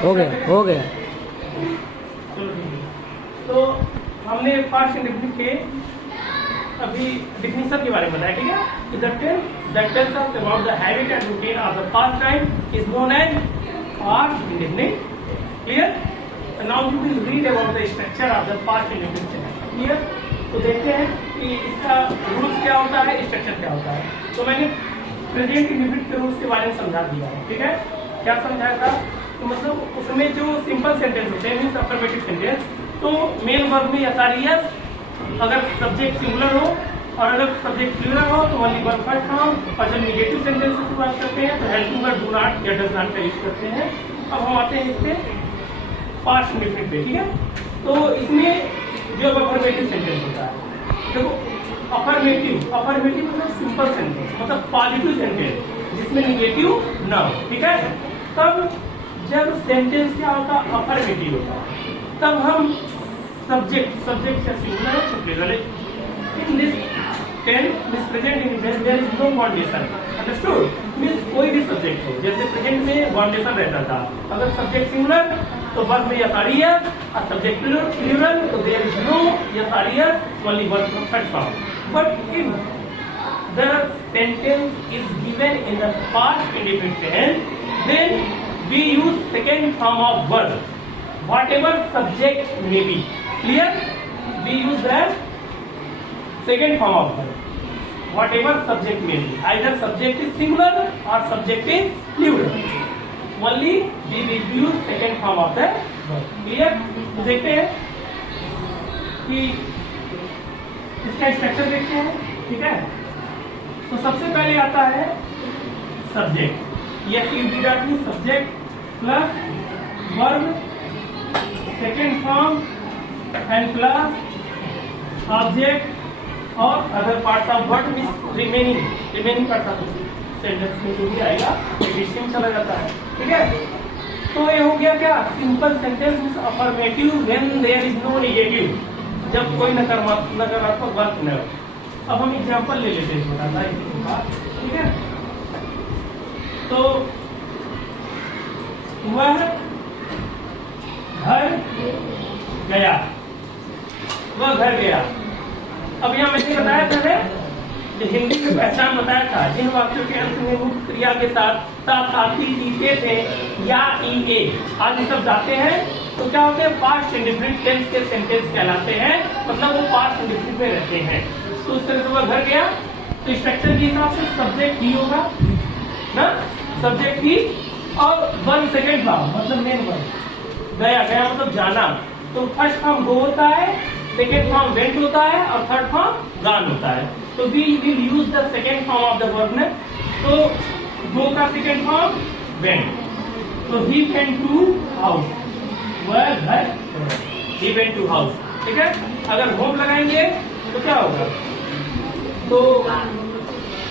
हो गया। चलो ठीक है। तो हमने पास्ट इंडेफिनिट के अभी डिफिनेशन के बारे में बताया, ठीक है। The tells us about the habit and routine of the past time is known as past indefinite. Clear? Now you will read about the structure of the past indefinite. Clear? तो देखते हैं कि इसका रूल्स क्या होता है, structure क्या होता है। तो मैंने प्रेजेंट इंडेफिनिट के रूल्स के बारे में समझा दिया है, ठीक है। क्या समझाया था? तो मतलब उसमें जो सिंपल सेंटेंस होते हैं मीन्स अफर्मेटिव सेंटेंस, तो मेन वर्ब में यस, अगर सब्जेक्ट सिंगुलर हो और अगर सब्जेक्ट प्लूरल हो तो ओनली वर्ब फर्स्ट फॉर्म, और जब नेगेटिव सेंटेंस से बात करते हैं तो हेल्पिंग वर्ब डू नॉट या डज नॉट का यूज करते हैं। अब हम आते हैं इससे पास्ट इंडेफिनिट पे, ठीक है। तो इसमें जो अफर्मेटिव सेंटेंस होता है, देखो अफर्मेटिव मतलब सिंपल सेंटेंस, मतलब पॉजिटिव सेंटेंस जिसमें निगेटिव ना हो, ठीक है। तब जब सेंटेंस क्या होता है, अफर्मेटिव होता है, तब हम सब्जेक्ट या सिंगुलर है तो प्लूरल है। In this tense this present indefinite there is no boundation. Understood? Means कोई भी सब्जेक्ट हो, जैसे प्रेजेंट में बाउंडेशन रहता था, अगर सब्जेक्ट सिंगुलर तो वर्ब में यस आर यस, और सब्जेक्ट प्लूरल तो there is no s or es, only verb first form. But if the sentence is given in the past indefinite tense, then we use second form of verb, whatever subject may be. Clear? We use that second form of verb, whatever subject may be. Either subject is singular or subject is plural. Only we will use second form of the verb. Clear? तो देखते हैं कि इसका structure देखते हैं, ठीक है। तो सबसे पहले आता है subject. Yes, you did that means subject plus verb, second form and plus object और other parts of verb means remaining parts of sentence में जो भी आएगा एडिशन चला जाता है, ठीक है। तो ये हो गया क्या, simple sentence means affirmative when there is no negative, जब कोई नकारात्मक वर्ब न हो। अब हम एग्जांपल ले लेते हैं छोटा सा इसके बाद, ठीक है। तो वह घर गया, अब यहाँ मैंने बताया था ना, जो हिंदी में पहचान बताया था, जिन वाक्यों के अंत में मुख्य क्रिया के साथ ता, आती, ईते थे या ई आदि शब्द आते हैं तो क्या होते हैं, पास्ट इंडेफिनिट टेंस के सेंटेंस कहलाते हैं, मतलब वो पास्ट इंडेफिनिट में रहते हैं। तो उस तरह से वह घर गया, तो स्ट्रक्चर के हिसाब से सब्जेक्ट ही होगा ना, सब्जेक्ट ही और वर्ब सेकेंड फॉर्म मतलब मेन वर्ब। गया मतलब जाना, तो फर्स्ट फॉर्म गो होता है, सेकेंड फॉर्म वेंट होता है और थर्ड फॉर्म गॉन होता है। तो we will use the second form of the verb ने। तो गो का सेकेंड फॉर्म वेंट, तो ही वेंट टू हाउस, वह घर, ही वेंट टू हाउस, ठीक है। अगर होम लगाएंगे तो क्या होगा, तो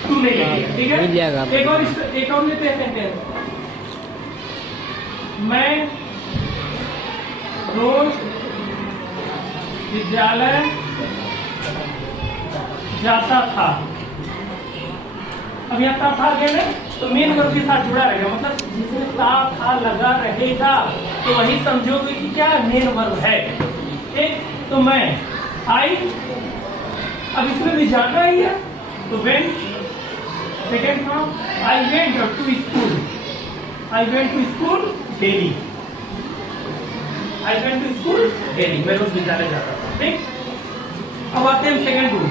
टू नहीं लगेगा, ठीक है। एक और लेते हैं सेंटेंस, मैं रोज विद्यालय जाता था। अब यहाँ था क्या ना, तो मेन वर्ब के साथ जुड़ा रहेगा, मतलब जिसमें था लगा रहेगा तो वही समझोगे कि क्या मेन वर्ब है, ठीक। तो मैं आई, अब इसमें भी जाना ही है तो went, second form I went to school, I went to school daily, I went to school daily, मैं रोज विद्यालय जाता था, ठीक। अब आते हैं सेकेंड रूल।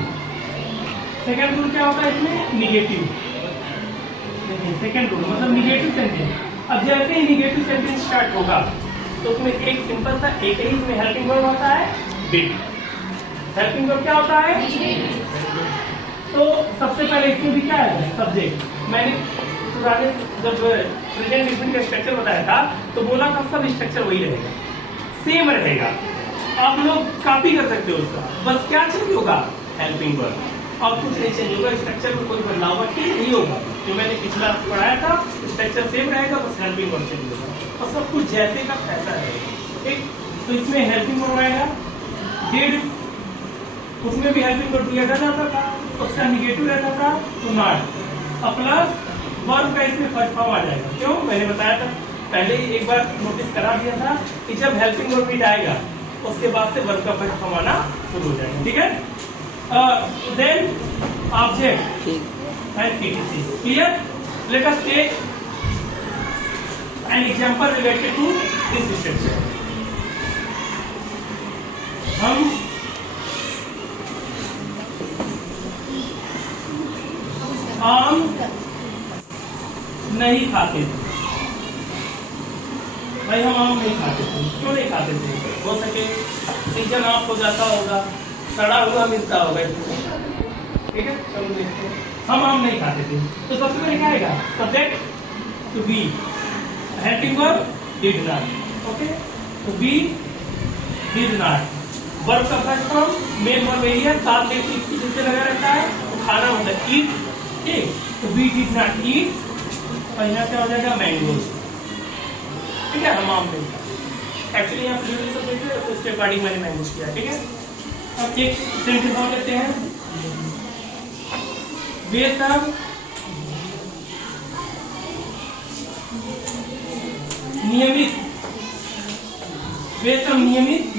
सेकेंड रूल क्या होता है इसमें, निगेटिव। सेकेंड रूल मतलब निगेटिव सेंटेंस। अब जैसे ही निगेटिव सेंटेंस स्टार्ट होगा तो उसमें एक सिंपल सा एक ही इसमें हेल्पिंग वर्ब होता है, डिड। हेल्पिंग वर्ब क्या होता है, तो सबसे पहले इसमें भी क्या है, सब्जेक्ट। मैंने पुराने जब प्रेजेंट इंडेफिनिट का स्ट्रक्चर बताया था तो बोला था सब स्ट्रक्चर वही रहेगा, सेम रहेगा, आप लोग कॉपी कर सकते हो उसका, बस क्या चेंज होगा, हेल्पिंग वर्ब, और कुछ नहीं चेंज होगा, स्ट्रक्चर में कोई बदलाव नहीं होगा। जो मैंने पिछला पढ़ाया था स्ट्रक्चर सेम रहेगा, बस हेल्पिंग वर्ब चेंज होगा और सब कुछ जैसे का ऐसा रहेगा, ठीक। तो इसमें हेल्पिंग वर्ब आएगा, डिड, उसमें भी हेल्पिंग वर्ब दिया जाता था, उसका निगेटिव रहता था तो नॉट, और प्लस वर्ब का इसमें फर्स्ट फॉर्म आ जाएगा। क्यों, मैंने बताया था पहले ही एक बार नोटिस करा दिया था कि जब हेल्पिंग वर्ब नीड आएगा उसके बाद से वर्ब का फर्स्ट फॉर्म आना शुरू हो जाएगा, ठीक है। Then object and P T C, clear. Let us take an example related to this structure. हम आम नहीं खाते थे, भाई हम आम नहीं खाते थे, क्यों नहीं खाते थे? हो सके सीजन ऑफ हो जाता होगा, सड़ा हुआ मिलता होगा, ठीक है। चलो देखते हैं, हम आम नहीं खाते थे, तो सबसे पहले क्या आएगा? Subject to be, helping verb did not, okay. तो बी डिड नॉट, वर्ब का फर्स्ट फॉर्म मेन वर्ब यही है, साथ में जिससे लगा रहता है तो खाना होता है, ईट, ठीक। तो बी डिड नॉट ईट, और यहाँ क्या हो जाएगा? मैंगोज, ठीक है। हम आम नहीं खाते, एक्चुअली यहाँ प्लूरल सब्जेक्ट है तो उसके अकॉर्डिंग मैंने मैंगोज किया, ठीक है। अब एक सेंटेंस और लेते हैं, वे सब नियमित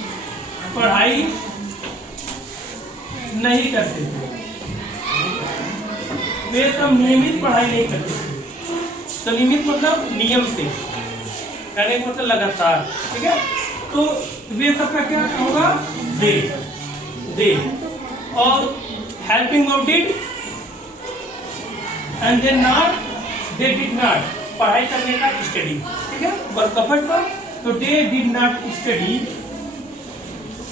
पढ़ाई नहीं करते थे, वे सब नियमित पढ़ाई नहीं करते थे। तो नियमित मतलब नियम से, यानी मतलब लगातार, ठीक है। तो वे सब का क्या होगा? दे, और helping verb did, and then not, they did not, पढ़ाई करने का स्टडी, ठीक है। वर्ब का फर्स्ट फॉर्म, तो दे डिड नॉट स्टडी।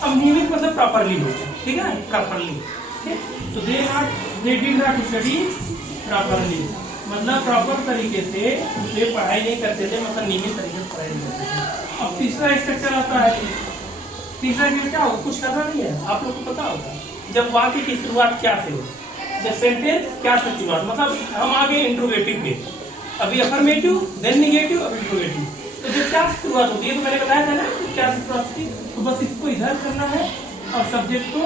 अब नियमित मतलब प्रॉपरली होगा, ठीक है, प्रॉपरली, ठीक। तो दे डिड नॉट स्टडी प्रॉपरली, मतलब प्रॉपर तरीके से वे पढ़ाई नहीं करते थे, मतलब नियमित तरीके से पढ़ाई नहीं करते थे। अब तीसरा स्ट्रक्चर आता है, तीसरा में क्या होगा? कुछ करना नहीं है, आप लोग को पता होगा जब वाक्य की शुरुआत क्या से हो, जब सेंटेंस क्या से शुरुआत, मतलब हम आगे इंट्रोगेटिव पे, अभी अफर्मेटिव, देन निगेटिव, अब इंट्रोगेटिव। तो जब क्या से शुरुआत होती है, तो मैंने बताया था ना क्या से शुरुआत होती है, तो बस इसको इधर करना है और सब्जेक्ट को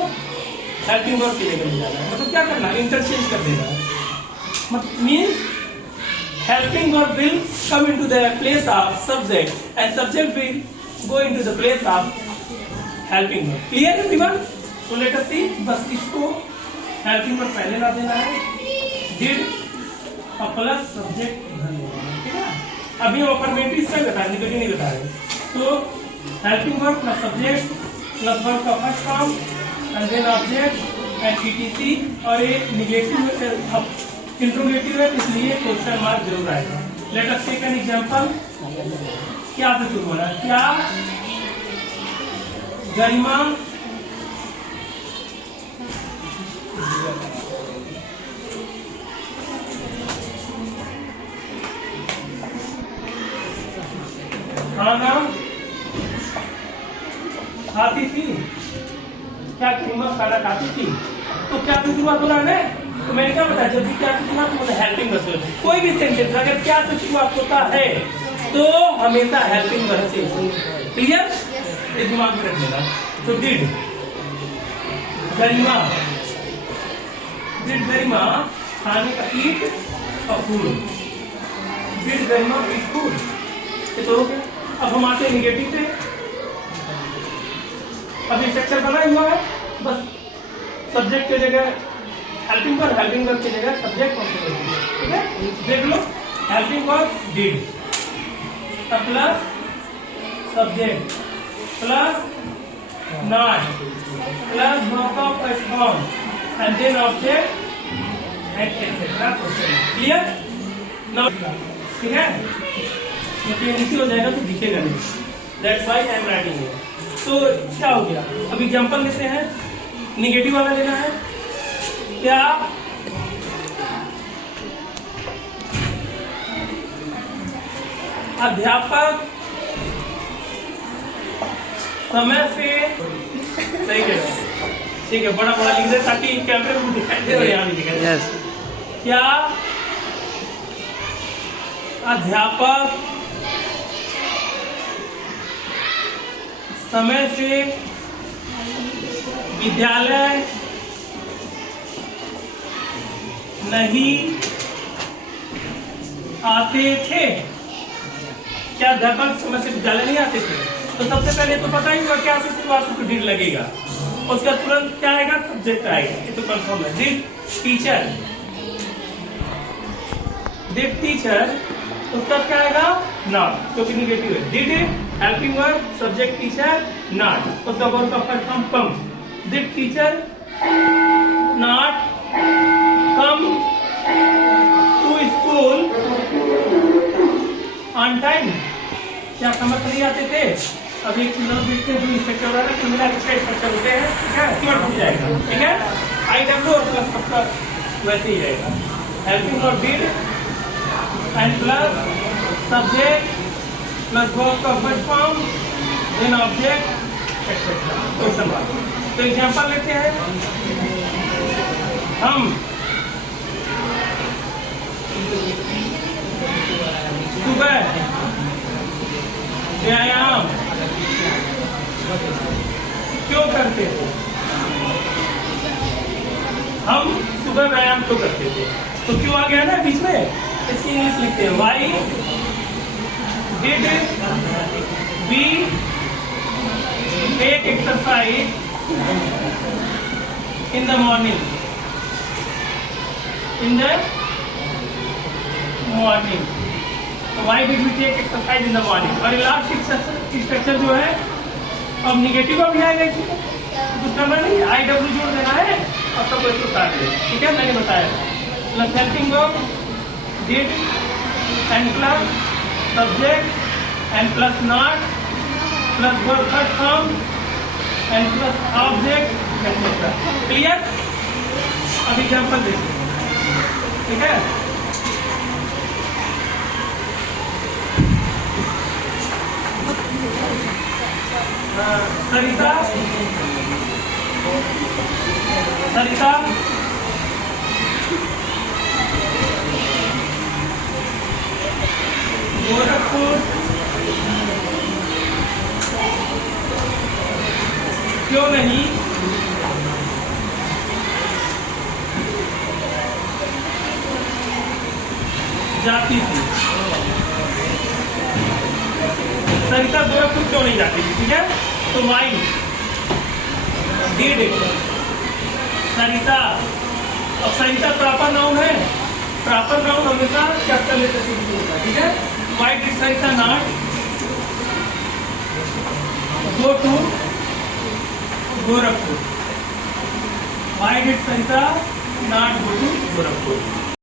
हेल्पिंग वर्ब के लेकर जाना है, मतलब क्या करना है? इंटरचेंज कर देना है, means helping verb will come into the place of subject and subject will go into the place of helping verb. Clear everyone? So let us see. बस इसको helping verb पहले ला देना है, did और प्लस सब्जेक्ट इधर लेना है, ठीक है। अभी हम अफर्मेटिव से बता रहे, निगेटिव नहीं बता रहे। तो helping verb plus subject plus verb का first form and then object and पीटीसी, और एक निगेटिव इंट्रोगेटिव है इसलिए क्वेश्चन मार्क जरूर आएगा। Let us take an example. क्या से शुरू हो रहा है? क्या गरिमा खाना खाती थी? क्या गरिमा खाना खाती थी? तो क्या से शुरुआत हो रहा है? तो मैंने क्या बताया, जब भी क्या से शुरुआत होता है हेल्पिंग वर्ब, कोई भी सेंटेंस अगर क्या से शुरुआत होता है तो हमेशा हेल्पिंग वर्ब से। क्लियर? ये दिमाग में रख लेना। तो डिड गरिमा, डिड गरिमा खाने का ईट और food, did Garima eat food, ये तो हो गया। अब हम आते हैं निगेटिव पे। अब स्ट्रक्चर बना हुआ है, बस सब्जेक्ट की जगह हेल्पिंग वर्ब की जगह सब्जेक्ट कॉन्सेप्ट, ठीक है। देख लो, helping verb did plus subject plus not plus verb का first form and then object and etcetera. Clear? Now ठीक है, क्योंकि ये नीचे हो जाएगा तो दिखेगा नहीं, that's why I am writing here. तो क्या हो गया? अब एग्जांपल लेते हैं, निगेटिव वाला लेना है। क्या अध्यापक समय से सही है, ठीक है, बड़ा बड़ा लिख दे ताकि कैमरे में दिखाई दे और यहाँ भी दिखाई दे। क्या अध्यापक समय से विद्यालय नहीं आते थे? क्या अध्यापक समय से विद्यालय नहीं आते थे? तो सबसे पहले तो पता ही होगा क्या से शुरुआत को डिड लगेगा, उसका तुरंत क्या आएगा, सब्जेक्ट आएगा, ये तो कंफर्म है। डिड टीचर, डिड टीचर, उसका क्या आएगा, नॉट, क्योंकि निगेटिव है। Did helping verb, subject teacher, not, उसका वर्ब का form come. Did teacher not come to school on time? क्या समझ नहीं आते थे? अब एक नोट देखते हैं जो स्ट्रक्चर हो रहा है, मिला के स्ट्रक्चर होते हैं, ठीक है, क्लियर हो जाएगा, ठीक है। आई डब्ल्यू और प्लस सबका वैसे ही रहेगा, हेल्पिंग और did and plus subject plus verb का first form then object etcetera. Question mark. तो एग्जांपल लेते हैं, हम सुबह व्यायाम क्यों करते थे? हम सुबह व्यायाम क्यों करते थे? तो क्यों आ गया ना बीच में, इसकी इंग्लिश लिखते हैं, why did we take exercise in the morning, in the morning. Why did we take exercise in the morning. और लास्ट स्ट्रक्चर जो है, अब निगेटिव भी आएगा, इसमें कुछ करना नहीं है, आई डब्ल्यू जोड़ देना है और सब कुछ उतार दे, ठीक है, मैंने बताया। Plus helping verb did and plus subject and plus not plus verb first form and plus object etcetera. Clear? अब एग्जाम्पल देखिए, ठीक है। सरिता सरिता गोरखपुर क्यों नहीं जाती थी? सरिता गोरखपुर क्यों नहीं जाती थी, ठीक है। तो वाई डिड सरिता, अब सरिता प्रॉपर नाउन है, प्रॉपर नाउन हमेशा कैपिटल लेटर से शुरू होता है, ठीक है। Why did Sarita not go to Gorakhpur, why did Sarita not go to Gorakhpur.